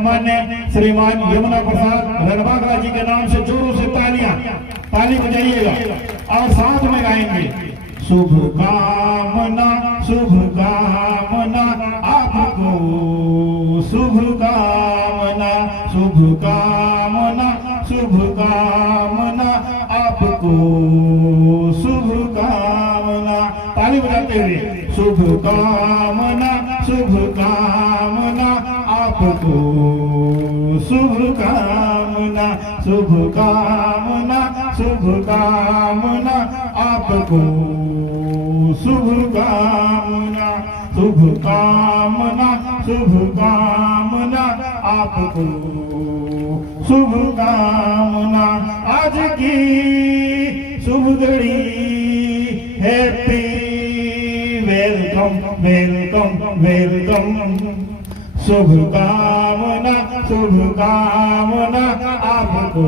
सम्मान्य श्रीमान यमुना प्रसाद रणबागरा जी के नाम से जोरों से ताली बजाइएगा और साथ में गाएंगे। शुभ कामना आपको, शुभ कामना आपको, शुभ कामना। ताली बजाते हुए शुभ कामना आपको, शुभ कामना आपको, शुभ कामना आपको, शुभ कामना। आज की शुभ घड़ी हैप्पी वेलकम शुभ कामना आपको,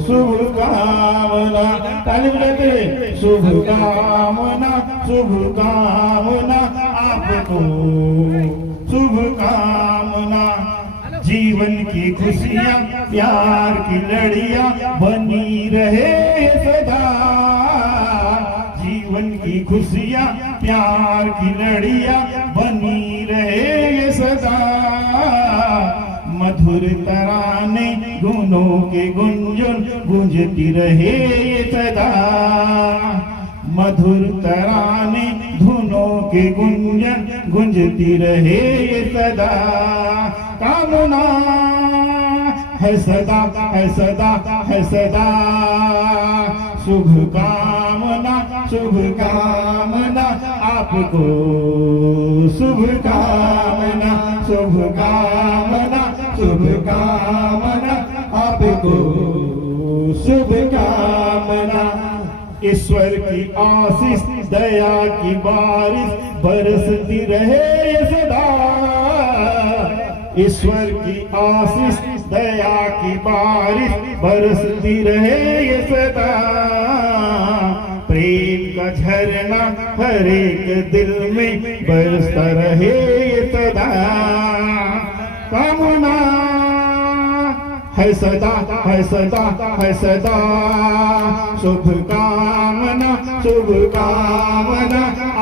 शुभ कामना। ताली बजाते शुभ कामना आपको, शुभ कामना। जीवन की खुशियाँ प्यार की लड़ियाँ बनी रहे सदा, जीवन की खुशियाँ प्यार की लड़ियाँ बनी रहे सदा। मधुर तराने गुनों के गुंजन गूंजती रहे सदा, मधुर तराने धुनों के गुंजन गूंजती रहे कामना है सदा शुभ कामना आपको, शुभ कामना आपको, शुभ कामना। ईश्वर की आशीष दया की बारिश बरसती रहे सदा, ईश्वर की आशीष दया की बारिश बरसती रहे सदा। प्रेम का झरना हर एक दिल में बरसता रहे सदा। कामना है सदा शुभ कामना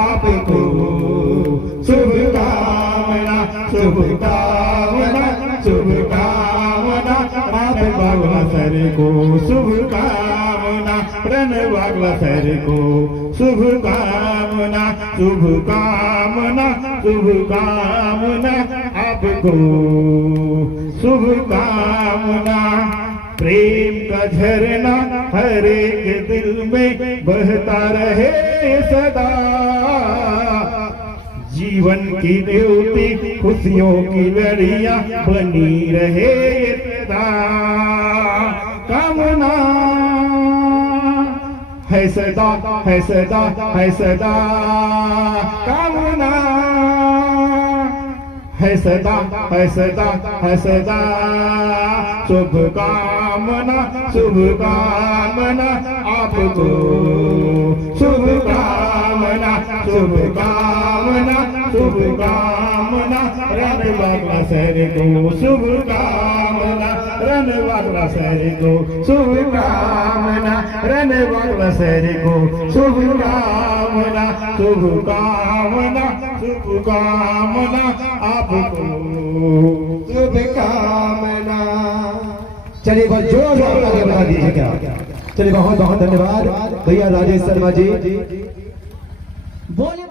आपको, शुभ कामना रात बागला सर को, शुभ कामना रन बागला सर को, शुभ कामना आपको, शुभ कामना। प्रेम का झरना हर एक दिल में बहता रहे सदा, जीवन की ड्यूटी खुशियों की लड़ियां बनी रहे सदा। कामना है सदा कामना है सदा शुभ कामना आपको, शुभ कामना रन बागला शहर को, शुभ कामना रन बागला शहर को, शुभ कामना रन बागला शहर को, शुभ कामना आपको, शुभ कामना। चलिए बहुत जोर से बना दीजिएगा। चलिए बहुत बहुत धन्यवाद भैया राजेश शर्मा जी। बोले